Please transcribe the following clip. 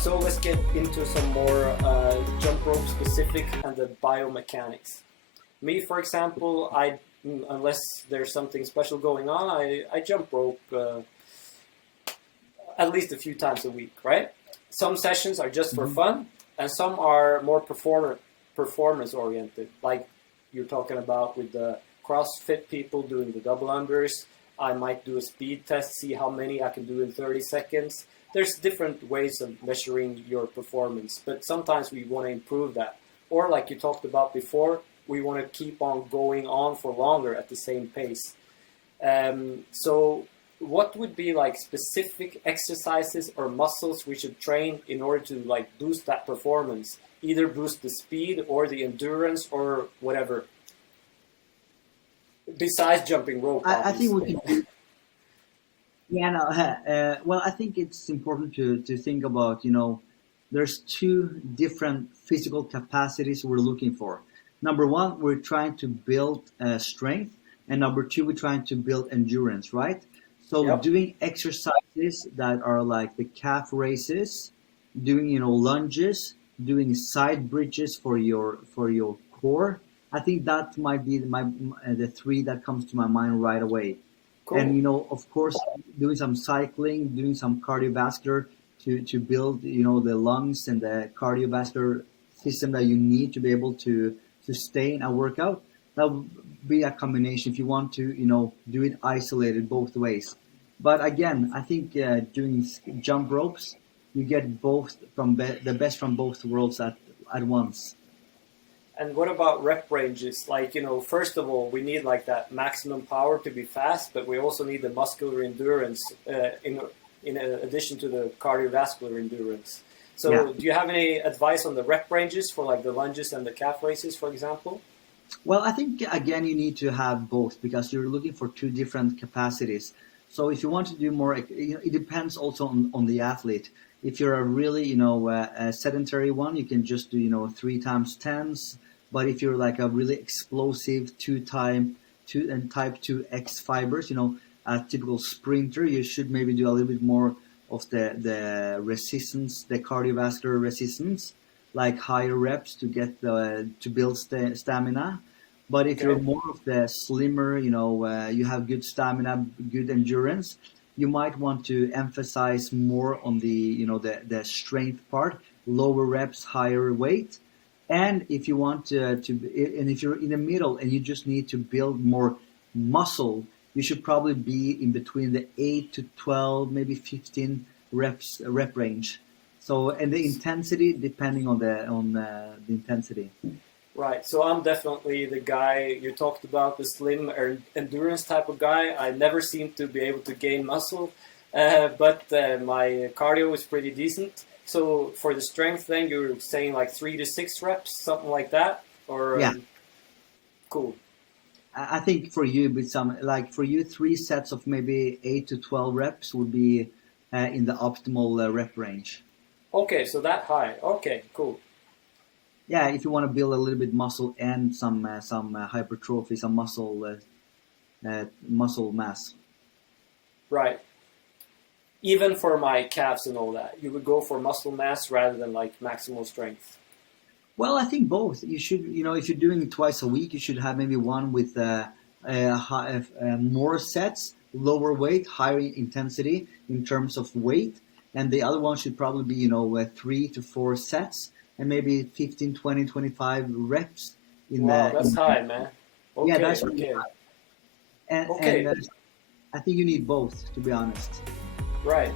So let's get into some more jump rope specific and the biomechanics. Me, for example, unless there's something special going on, I jump rope at least a few times a week, right? Some sessions are just for fun, and some are more performance oriented, like you're talking about with the CrossFit people doing the double unders. I might do a speed test, see how many I can do in 30 seconds. There's different ways of measuring your performance, but sometimes we want to improve that. Or like you talked about before, we want to keep on going on for longer at the same pace. So what would be like specific exercises or muscles we should train in order to like boost that performance? Either boost the speed or the endurance or whatever. Besides jumping rope, I think we can. Yeah, no. Well, I think it's important to think about. There's two different physical capacities we're looking for. Number one, we're trying to build strength, and number two, we're trying to build endurance, right? So Yep. doing exercises that are like the calf raises, doing lunges, doing side bridges for your core. I think that might be the three that comes to my mind right away. And Cool. of course, doing some cycling, doing some cardiovascular to build the lungs and the cardiovascular system that you need to be able to sustain a workout. That would be a combination if you want to do it isolated both ways. But again, I think doing jump ropes, you get both from the best from both worlds at once. And what about rep ranges? Like, first of all, we need like that maximum power to be fast, but we also need the muscular endurance in addition to the cardiovascular endurance. So Yeah. do you have any advice on the rep ranges for like the lunges and the calf raises, for example? Well, I think again you need to have both because you're looking for two different capacities. So if you want to do more, it depends also on the athlete. If you're a really a sedentary one, you can just do 3x10s. But if you're like a really explosive type 2X fibers, a typical sprinter, you should maybe do a little bit more of the resistance, the cardiovascular resistance, like higher reps to build stamina. But if you're Okay. more of the slimmer, you have good stamina, good endurance, you might want to emphasize more on the strength part, lower reps, higher weight. And if you want and if you're in the middle and you just need to build more muscle, you should probably be in between the 8 to 12, maybe 15 rep range. So, and the intensity depending on the intensity. Right. So I'm definitely the guy you talked about, the slim or endurance type of guy. I never seem to be able to gain muscle, but my cardio is pretty decent. So for the strength thing, you're saying like 3 to 6 reps, something like that, or Yeah, cool. I think for you, with some like for you, 3 sets of maybe 8 to 12 reps would be in the optimal rep range. Okay, so that high. Okay, cool. Yeah, if you want to build a little bit muscle and some hypertrophy, some muscle mass. Right. Even for my calves and all that, you would go for muscle mass rather than like maximal strength. Well, I think both. You should, if you're doing it twice a week, you should have maybe one with more sets, lower weight, higher intensity in terms of weight, and the other one should probably be, 3 to 4 sets and maybe 15, 20, 25 reps in Wow, the. that's high, man. Yeah, Okay, that's really okay, high. And okay. I think you need both, to be honest. Right.